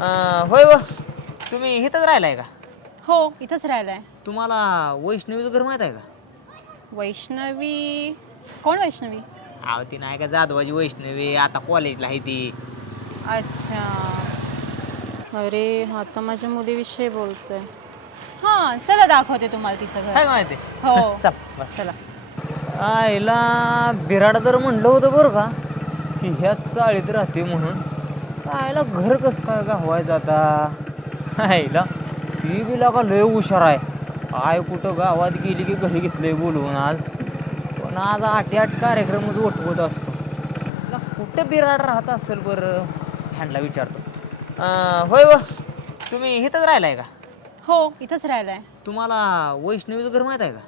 अं, होय व. तुम्ही इथंच राहिलाय का? हो इथंच राहिलाय. तुम्हाला वैष्णवीचं घर माहीत आहे का? वैष्णवी? कोण वैष्णवी? अहो ती नाही का जाधवाची वैष्णवी? आता कॉलेजला आहे ती. अच्छा. अरे आता माझ्या मुलीविषयी बोलतोय. हां चला दाखवते तुम्हाला तिचं काय घर. का माहिती? हो. चल बस. चला. आईला बिराड तर म्हणलं होतं बरं का की ह्याच चाळीत राहते म्हणून. आईला घर कसं काय गावायचं आता? आईला ती बी लागा लय हुशार आहे. आय कुठं गावात गेली की घरी घेतलंय बोलवून आज. पण आज आठ आठ कार्यक्रमच उठवत असतो. ला कुठं बिराड राहत असेल बरं? ह्यांना विचारतो. होय व तुम्ही इथंच राहिलाय का? हो इथंच राहिलाय. तुम्हाला वैष्णवीचं घर माहीत आहे का?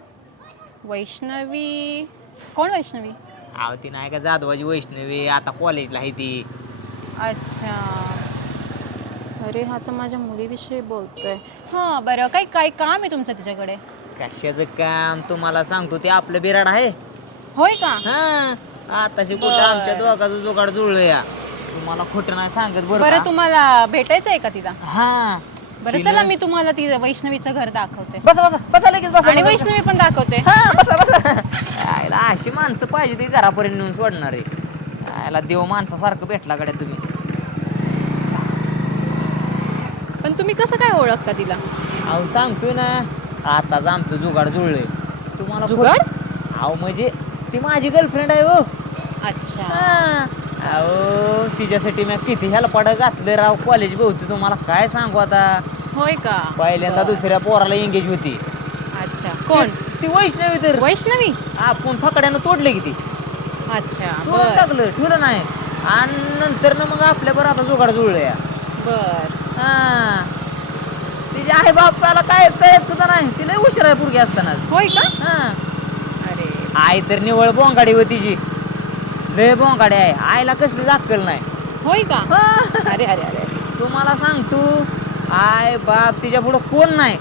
वैष्णवी? कोण वैष्णवी? अहो ती नाही का जाधवाची वैष्णवी आता कॉलेजला आहे ती. अच्छा. अरे हा तर माझ्या मुलीविषयी बोलतोय. हां बरं. काही काही काम आहे तुमचं तिच्याकडे? कशाचं काम? तुम्हाला सांगतो ते आपलं बिराड आहे. होय का? हा आताशी कुठं बरं. आमच्या दोघाचं जोगाड जुळलं या तुम्हाला खोटं नाही सांगत बरं बरं का? तुम्हाला भेटायचं आहे का तिला? हा. बरं तिला- चला मी तुम्हाला ती वैष्णवीचं घर दाखवते. बसा बसा बसा लगेच बसा आणि. वैष्णवी पण दाखवते. हा बसा बसा. आयला अशी माणसं पाहिजे ती घरापर्यंत नेऊन सोडणार. आहे आयला देव माणसासारखं भेटला कडे तुम्ही. पण तुम्ही कसं काय ओळखता तिला? अहो सांगतोय ना आताच आमचं जुगाड जुळलंय. तुम्हाला खोटं- जुगाड? अहो म्हणजे ती माझी गर्लफ्रेंड आहे हो. अच्छा. हा. अहो तिच्यासाठी मी किती ह्याला पड घातलं राव कॉलेज भोवती तुम्हाला काय सांगू आता? होय का? पहिल्यांदा. दुसऱ्या पोराला एंगेज होती. अच्छा. कोण? ती वैष्णवी तर. वैष्णवी? आपण फकड्यानं तोडलं की ती. अच्छा बर. टाकलं ठेवलं नाही. आणि नंतर ना मग आपल्या बरं आता जुगाड जुळलं या बर. हा. तिच्या आई बापाला काय कळत सुद्धा नाही. तिला उशीर आहे पुरगी असताना. होय का? हा. अरे. आई तर निवळ बोंगाडी होती तिची. लय बोंगाडी आहे. आईला कसली दाखल नाही. होय का? हा. अरे अरे अरे तुम्हाला सांगतो आय बाप तिच्या पुढं कोण नाही.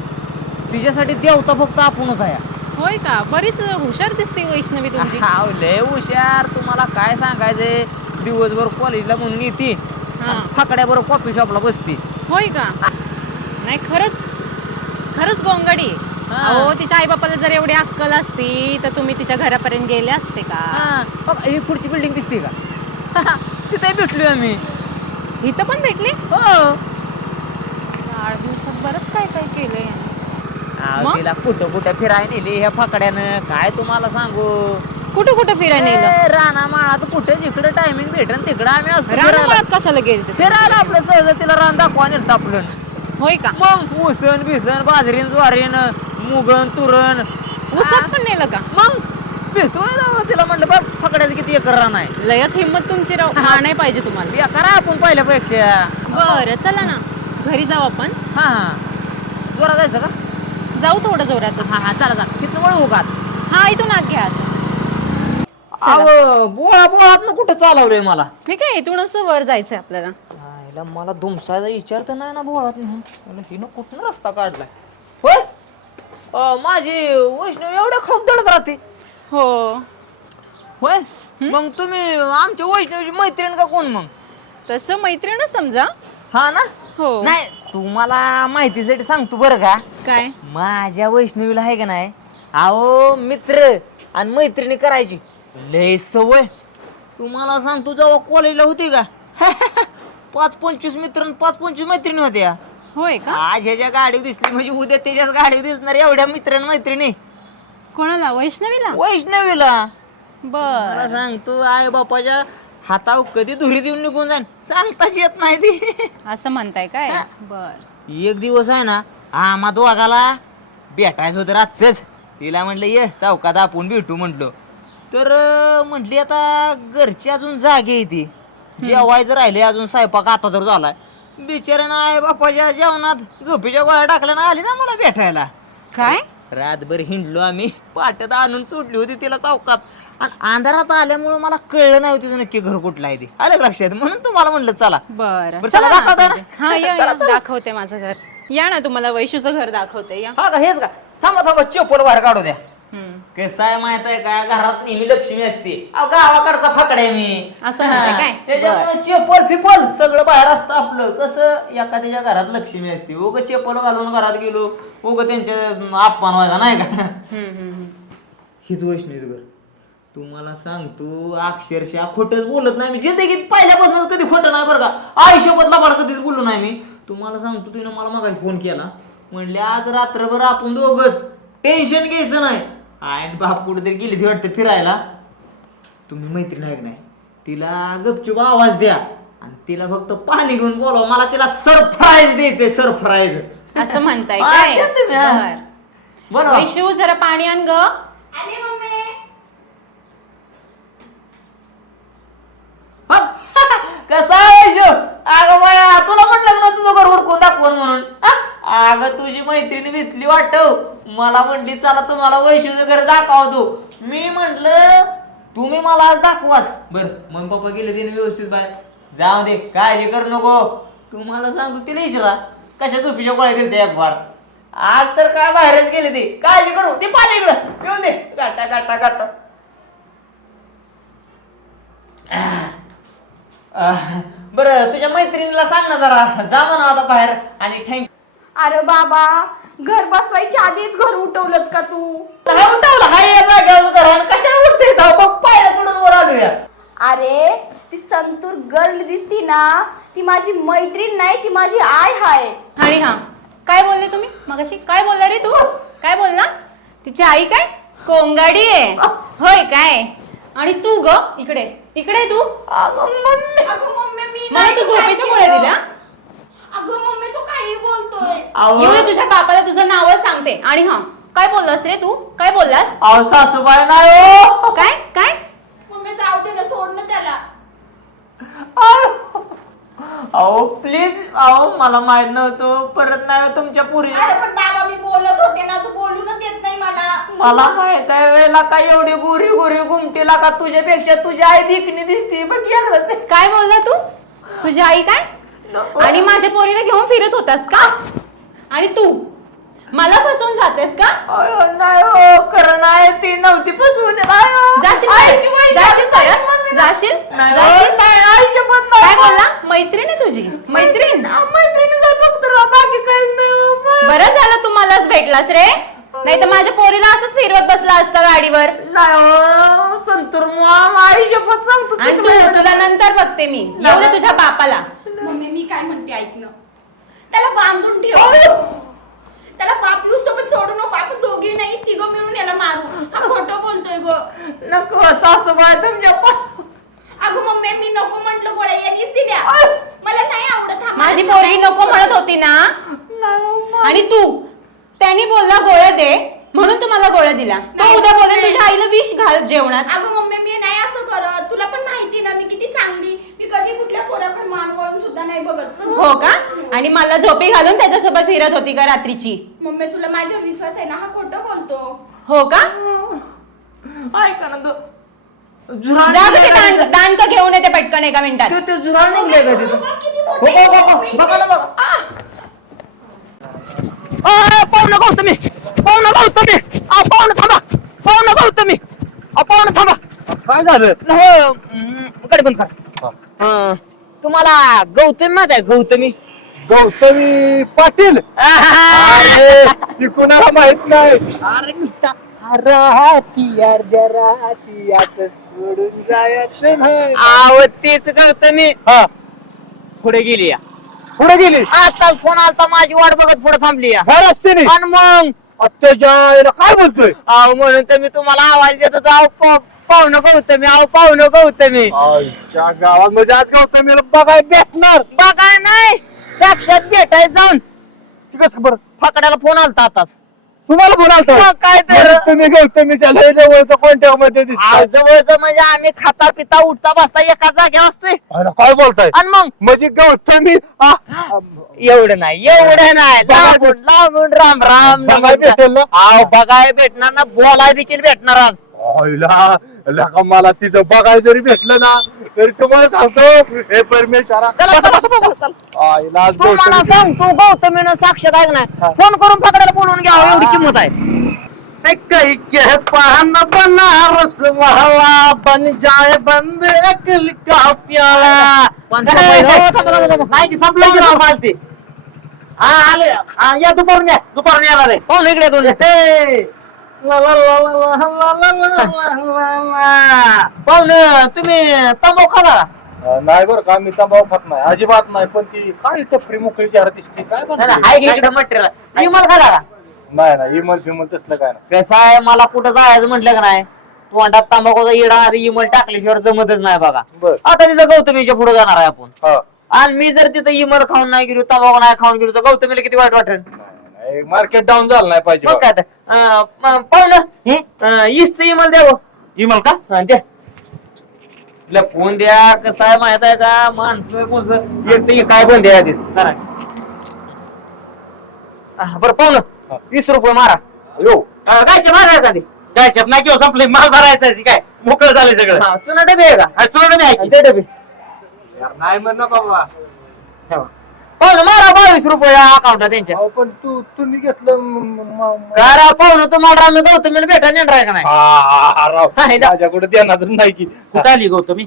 तिच्यासाठी देवता फक्त आपणच आहे. होय का? बरीच हुशार दिसते वैष्णवी तुमची. हाव, लय हुशार. तुम्हाला काय सांगायचंय? दिवसभर कॉलेजला म्हणून येते. हा. फाकड्याबरोबर कॉफी शॉपला बसते. होय का? नाही खरंच खरंच गोंगाडी. आहे. हा. अहो तिच्या आई बापाला जर एवढी अक्कल असती तर तुम्ही तिच्या घरापर्यंत गेले असते का? हा, बघ, ही पुढची बिल्डिंग दिसते का? तिथे भेटलोय आम्ही. इथं पण भेटली? हो. दिवसात बरंच काय काय केलंय. मग? तिला कुठं कुठं फिराय नेली? ह्या फाकड्यानं काय तुम्हाला सांगू? कुठं कुठं फिरायला नेलं? ए, राणा माळात कुठं जिकडं टायमिंग भेटन तिकडं आम्ही असतो फिरायला. रानमाळात कशाला गेले? फिरायला आपलं सहज तिला रान दाखवा नेलं आपलं. होय का? मग ऊसन बिसन बाजरीन ज्वारीन मुगन तुरण उसात पण नेलं का? मग भेटतोय ना तिला म्हणलं बघ फकड्याचं किती एकर रान आहे. लयच हिंमत तुमची राव नाही पाहिजे तुम्हाला. करा आपण पहिल्यापेक्षा. बरं चला ना. घरी जाऊ आपण. हा हा. जोरा जायचं का? जाऊ थोडं जोरात. हा हा चला चला. किती वळ उगात हा इथून आत घ्या असं. अहो बोळा बोळात ना कुठं चालवलंय मला? मी काय इथूनच वर जायचंय आपल्याला. आईला मला दुमसायचा विचार तर नाही ना बोळात हिनं कुठं रस्ता काढलाय? होय? अं, माझी वैष्णव एवढ्या खूप दडत राहते. हो. होय? मग तुम्ही आमच्या वैष्णवीची मैत्रीण का कोण मग? तसं मैत्रीणच समजा. हा ना? हो. नाही तुम्हाला माहितीसाठी सांगतो बरं का. काय? माझ्या वैष्णवीला आहे का नाही? अहो मित्र आणि मैत्रिणी करायची. लय सवय. तुम्हाला सांगतो जेव्हा कॉलेजला होती का? पाच पंचवीस मित्र आणि पाच पंचवीस मैत्रिणी होत्या. होय का? आज ह्याच्या गाडीवर दिसली म्हणजे उद्या त्याच्याच गाडीवर दिसणार एवढ्या मित्र आणि मैत्रिणी. कोणाला? वैष्णवीला? वैष्णवीला. बर. मला सांगतो आई बापाच्या हातावर कधी धुरी देऊन निघून जाईन? सांगताच येत नाही ती. असं म्हणताय काय? बर. एक दिवस आहे ना आम्हा दोघाला भेटायचं होतं रातच तिला म्हटलं ये चौकात आपण भेटू म्हटलं. तर अं, म्हटली आता घरची अजून जागे येते जेवायचं राहिले अजून स्वयंपाक आता तर झालाय. बिचाऱ्यानं आई बापाच्या जेवणात झोपीच्या गोळ्या टाकल्या ना आली ना मला भेटायला. काय? रातभर हिंडलो आम्ही पाट्यात आणून सोडली होती तिला चौकात. आणि अंधारात आल्यामुळं मला कळलं नाही तिचं नक्की घर कुठलं आहे ते. आलं का लक्षात? म्हणून तुम्हाला म्हणलं चला. बर. बरं, चला दाखवता ना? हा या चला, या, चला. दाखवते माझं घर. या ना तुम्हाला वैशूचं घर दाखवते या. हा का हेच का? थांबा थांबा चप्पल बाहेर काढू द्या. हम्म. कसं आहे माहीत आहे का? घरात नेहमी लक्ष्मी असते. अहो गावाकडचा फकडे मी. असं म्हणताय काय? त्याच्यामुळे फिपल सगळं बाहेर असतं आपलं. कसं एखाद्याच्या घरात लक्ष्मी असते. उग चेपल घालून घरात गेलो. उग त्यांच्या अपमान व्हायचा नाही का. हीच वैष्णवीच घर. तुम्हाला सांगतो अक्षरशः खोटच बोलत नाही मी. जिंदगीत पहिल्यापासून कधी खोटं नाही बरं का? आयुष्यभर लबाड कधीच बोललो नाही मी. तुम्हाला सांगतो तिनं मला मगाशी फोन केला. म्हणले आज रात्रभर आपण दोघच टेन्शन घ्यायचं नाही. आणि बाप कुठेतरी गेली ती वाटतं फिरायला. तुम्ही मैत्रीण आहे का नाही? तिला गपचूप आवाज द्या. आणि तिला फक्त पाणी घेऊन बोलाव. मला तिला सरप्राईज द्यायचंय सरप्राईज असं म्हणताय काय? बरं. बोला. वैशू जरा पाणी आण ग. कसा आहे शो अगं बाया तुला म्हणलं ना तुझं घर हुडकून दाखवून म्हणून? हा? अगं तुझी मैत्रिणी भेटली वाटव मला म्हणली चला तुम्हाला वैशूचं घर दाखवतो मी म्हंटल तुम्ही मला आज दाखवाच. बर मग पप्पा गेले तिने व्यवस्थित बाहेर. जाऊ दे काळजी करू नको. तुम्हाला सांगतो तिला इचरा. कशा झोपीच्या गोळ्या दिल्या एक बार आज तर काय बाहेरच गेले ते? काळजी करू. ते पाणी इकडं. येऊ दे. गाटा गाटा गाटा बरं तुझ्या मैत्रिणीला सांग ना जरा. जा म्हणा आता बाहेर आणि थँक अरे बाबा घर बसवायच्या आधीच घर उठवलंच का तू? उठवलं. हाय या जागेवर कशाला उठते? तुडून वर आलोया. अरे ती संतूर गर्ल दिसती ना ती माझी मैत्रीण नाही ती माझी आय हाय. आणि हा काय बोलले तुम्ही? मगाशी काय बोलला रे तू? काय बोलला? तिची आई काय? कोंगाडी आहे. होय काय? आणि तू ग इकडे. इकडे तू. अगं मम्मी. अगं मम्मी मी मला नाही तू झोपेच्या केलं. गोळ्या दिल्या? अगं मम्मी तू काही बोलतोय. अहो. येऊ दे तुझ्या बापाला तुझं नावच सांगते. आणि हा काय बोललास रे तू? काय बोललास? अहो सासूबाई नाही हो. काय? काय मम्मी जाऊ दे ना सोड ना त्याला अहो प्लीज अहो मला माहीत नव्हतं. परत नाही हो तुमच्या पुरी अरे पण बाबा मी बोलत होते ना तू बोलूनच देत नाही मला. मला माहीत आहे वेळेला काय एवढी गोरी गोरी गुमटीला का तुझ्यापेक्षा तुझी आई दिकणी दिसती. बघ एकदा ते. काय बोलला तू? तुझी आई काय? नको. आणि माझ्या पोरीला घेऊन फिरत होतास का? आणि तू? मला फसवून जातेस का अयो, नाही हो खरं नाही ती नव्हती फसवून नाही हो. जाशील आई, परत? वय जाशील जास्त आहे. परत? जाशील नाही हो, जाशील? नाही, आयुष्यभर नाही. काय बोलला मैत्रीण आहे तुझी मैत्रीण मैत्रिणीचा फक्त राव, बाकी काहीच नाही हो. बरं झालं तू मलाच भेटलास रे नाही तर माझ्या पोरीला असंच फिरवत बसला असता गाडीवर नाही हो, संतूर मॉम आयुष्यभर सांगतो आणि तू चुकलं. तुला नंतर बघते मी येऊ दे तुझ्या बापाला मम्मी मी काय म्हणते ऐकणं त्याला बांधून ठेव त्याला बाप येऊ सोबत सोडू नको आपण दोघी नाही तिघं मिळून याला मारू. हा खोटं बोलतोय गो. नको सासूबाई तुमच्या पा- अगं मम्मी मी नको म्हंटल गोळ्या यांनीच दिल्या. मला नाही आवडत हा माझी. पोरगी नको म्हणत होती ना? आणि तू? त्यांनी बोलला गोळ्या दे. म्हणून तुम्हाला गोळ्या दिल्या तो नाही, उद्या बोले. तुझ्या आईला विष घाल जेवणात. अगं मम्मी मी नाही असं करत. तुला पण माहिती ना मी किती चांगली. मी कधी कुठल्या पोराकडे मान वळून सुद्धा नाही बघत. हो का? आणि मला झोपी घालून त्याच्यासोबत फिरत होती का रात्रीची? मम्मी तुला माझ्यावर विश्वास आहे ना हा खोटं बोलतो. हो का? ऐका ना तो झुराळ जा निघले ते का दांड तिथं? दांडक घेऊन येते पटकन एका मिनिटात. ते- ते झुराळ निघले का तिथं. बघ किती हो, मोठं. हो, हो, हो, बघा ना बघा. आ! आ, पाहुणं पाहुणं गौतमी आ, पाहुणं थांबा. पाहुणं गौतमी आ, पाहुणं थांबा. काय झालं? हो कडे बंद कर. हा, तुम्हाला गौतमी माहीत आहे गौतमी? गौतमी पाटील. आहा! अरे, ती कुणाला माहीत नाही? अरे नुसता राहती अर्ध्या राहती आता सोडून जायचं नाही. आव तेच गौतमी. हा. पुढे गेली या. पुढे गेली? आता फोन आलता? माझी वाट बघत पुढे थांबली या. ह्या रस्त्याने? आणि मग? अत्याच्या काय बोलतोय? अहो म्हणून तर मी तुम्हाला आवाज देत होतो. अहो पाव- पाहुणं गौतमी अहो पाहुणं गौतमी. आईच्या गावात म्हणजे आज गौतमीला बघाय भेटणार. बघा नाही. साक्षात भेटाय जाऊन. ती कसं बरं? फकड्याला फोन आलता आताच. तुम्हाला बोलालतो मग काय तर. तुम्ही गौतमीच्या लय जवळचं कोणत्या मध्ये जवळचं म्हणजे आम्ही खाता पिता उठता बसता एका जागेवर असतोय. काय बोलताय? आणि मग? म्हणजे गौतमी आ, एवढं नाही एवढं नाही. लांबून लांबून राम राम बघाय नमस्कार. भेटेल ना? अहो बघाय भेटणार ना बोलाय देखील भेटणार आज. आईला लका मला तिचं बघाय जरी भेटलं ना तरी तुम्हाला सांगतो हे परमेश्वरा. चला बसा, बसा, बसा. चला आईला आज तुम्हाला गौतमी- सांगतो गौतमीनं साक्षात हा. फोन करून फकड्याला बोलून घ्या एवढी किंमत आहे. कई के पान बनारस वाला बन जाए बंद अकल का प्याला. संपलं. हो. नाही की संपलं की राव मालती हा आले. हा या दुपारून या दुपारून येणार आहे. पाहुणे इकडे दोन. हे. पाहुणे तुम्ही तंबाखू खाला नाही बरं का मी तंबाखू खात नाही अजिबात नाही पण ती काय टपरी मोकळीची आरती दिसते काय मटेरियल खाला नाही ना इमल फिमल तसलं काय ना कसं आहे मला कुठं जायचं म्हटलं का नाही तू म्हणतात तंबाखूचा इडा आधी इमल टाकल्याशिवाय जमतच नाही बघा आता तिथं गौतमीच्या पुढे जाणार आहे आपण आणि मी जर तिथं इमल खाऊन नाही गेलो तंबाखू नाही खाऊन गेलो तर गौतमीला किती वाईट वाटेल मार्केट डाऊन झालं नाही पाहिजे मग काय पाहुणं ईस्ट इमल द्यावं विमल का? हा, द्या. लपवून द्या कसं आहे माहीत आहे का? माणसं कोणतं एकटी काय पण द्या आधीच? करा. हा, बरं पाहुणं हा. वीस रुपये मारा. यो अं, कायचे मारा एखादी काय छप नाही किंवा संपले माल भरायचा आहे, काय? मोकळं झालं सगळं. हा, चुना डबे आहे का? हा, तुला नाही आणि. ते डबे. यार, नाही म्हण ना बाबा. ठेवा. पाहुणं मारा बावीस रुपये अकाउंटला त्यांच्या. अहो, पण तू तुम्ही घेतलं म- म- म- करा पाहुणं तुम्हाला आम्ही गौतमीला भेटा नेणार आहे का नाही? आ, राव, हाय ना. माझ्याकडे देणार नाही की. कुठं आली गौतमी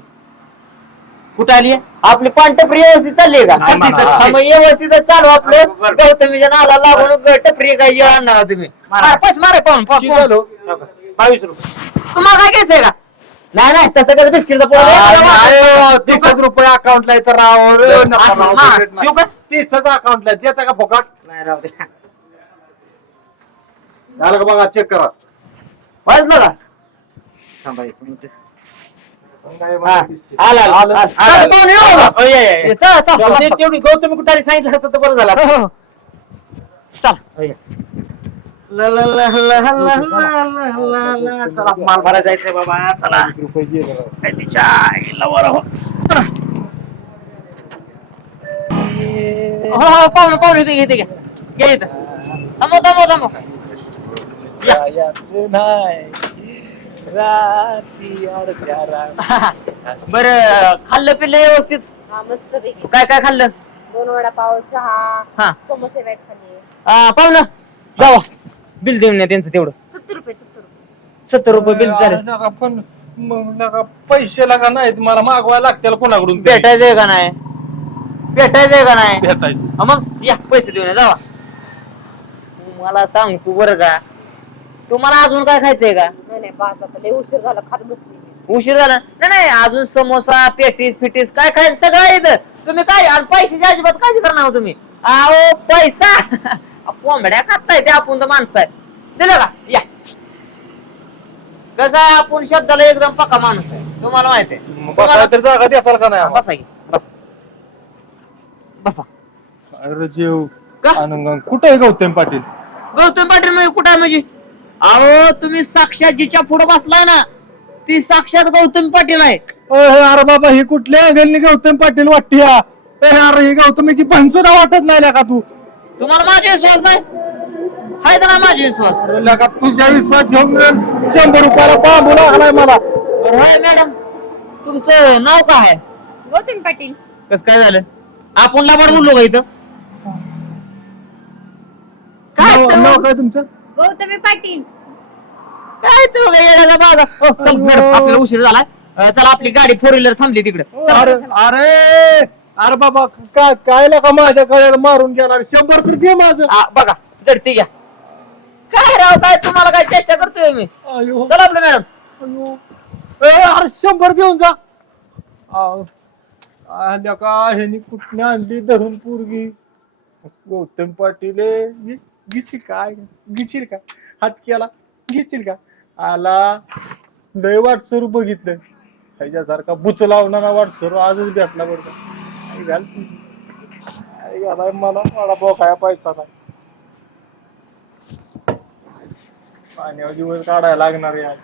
कुठं आली आपली पांटपरी व्यवस्थित चालली आहे का? नाही म्हणा. हा, मग व्यवस्थित चालू आपलं. गौतमीच्या नाला लागून टपरी काही येळ आणणार तुम्ही. मारा. मारा, पस मारे पाहून किती झालो? बावीस रुपये. तुम्हाला काय घ्यायचंय का? नाही नाही तसं कसं बिस्किटचा आ, तीसच रुपये अकाउंटला येतं राव रे, नका राव, नाही. देऊ का? तीसच अकाउंटला देता का फोकाट झालं का बघा चेक करा वाजलं का थांबा एक मिनिट. काय हा, मला दिसते. आलं, आलं, आलं, आलं, चल, आलं. पाहुणे, येऊ का? हो, चल, चल, ते चल. तेवढी गौतमी कुठे सांगितलं असतं तर बरं झालं असतं. हो, हो. चल हो. ला, ला, ला, ला, ला, ला, ला, ला, ला. चला माल भरायला जायचंय बाबा चला. काय तिच्या आईला बरं हो. हो हो पाहुणे पाहुणे इथे घेते घ्या. घ्या इथं. थांबव थांबव थांबव. बर खाल्लं पिल्लं व्यवस्थित? हा मस्त पैकी. काय काय खाल्लं? दोन वडापाव चहा हा. समोसे वॅग खाली आ, पाहुणं जावा. बिल देऊन या त्यांचं तेवढं. सत्तर रुपये सत्तर रुपये. सत्तर रुपये बिल झालं. नका पण मग नका पैसे लागा नाहीत मला मागवायला लागतील कोणाकडून. भेटायचंय का नाही? भेटायचंय का नाही? भेटायचं. हा, मग या पैसे देऊन या, जावा. मला सांग तू बरं का? तुम्हाला अजून काय खायचंय का? नाही नाही बास आता लय उशीर झाला खात बसली मी. उशीर झाला? नाही नाही अजून समोसा पेटीस फिटीस काय खायचं? सगळं इथं. तुम्ही काय आणि पैशाची अजिबात काळजी करणार हो तुम्ही? अहो पैसा! कोंबड्या खाताय ते आपण तर माणसं आहे दिलं का या कसं आहे आपण शब्दाला एकदम पक्का माणूस आहे तुम्हाला माहीत आहे बसायला तर जागा द्याचाल का नाही आम्हाला? बसा की बसा बसा अरे जेव का? आणि कुठे आहे गौतम पाटील गौतम पाटील म्हणजे कुठं आहे म्हणजे अहो तुम्ही साक्षात जिच्या पुढे बसलाय ना ती साक्षात गौतम पाटील आहे अरे अरे बाबा ही कुठल्या गल्ली गौतम पाटील वाटते या अरे अरे ही गौतमीची पण सुद्धा वाटत नाही का तू तुम्हाला माझा विश्वास नाही? का नाही माझा विश्वास? अरे लगा तुझ्या विश्वास घेऊन शंभर रुपयाला बांबू लागलाय मला. होय मॅडम. तुमचं नाव काय आहे? गौतम पाटील. कस काय झालं? आपण लाभाड बोललो का इथं? काय नाव तर- नाव काय तुमचं? गौतमी पाटील. काय तो बाजा. हो, चल मॅडम आपल्याला उशीर झालाय. अं, चला आपली गाडी फोर व्हीलर थांबली तिकडे. अरे अरे! अरे बाबा काय काय लका माझ्या गळ्याला मारून गेला शंभर तर दे माझं. बघा जडती घ्या. काय राव काय तुम्हाला काय चेष्टा करतोय मी? अयो. चला आपलं मॅडम. अयो. ए, अरे शंभर देऊन जा. आव. आल्या का ह्यानी कुठने आणली धरून पोरगी? गौतम पाटील ए, घे- घेशील काय घेशील का? हात केला. घेशील का? आला. लय वाटसरू बघितलं. ह्याच्यासारखा बुच लावणारा वाटसरू आजच भेटला बरं का. घालाय मला मला बोकाया पैसा नाही. पाण्यावर दिवस काढायला लागणार यार.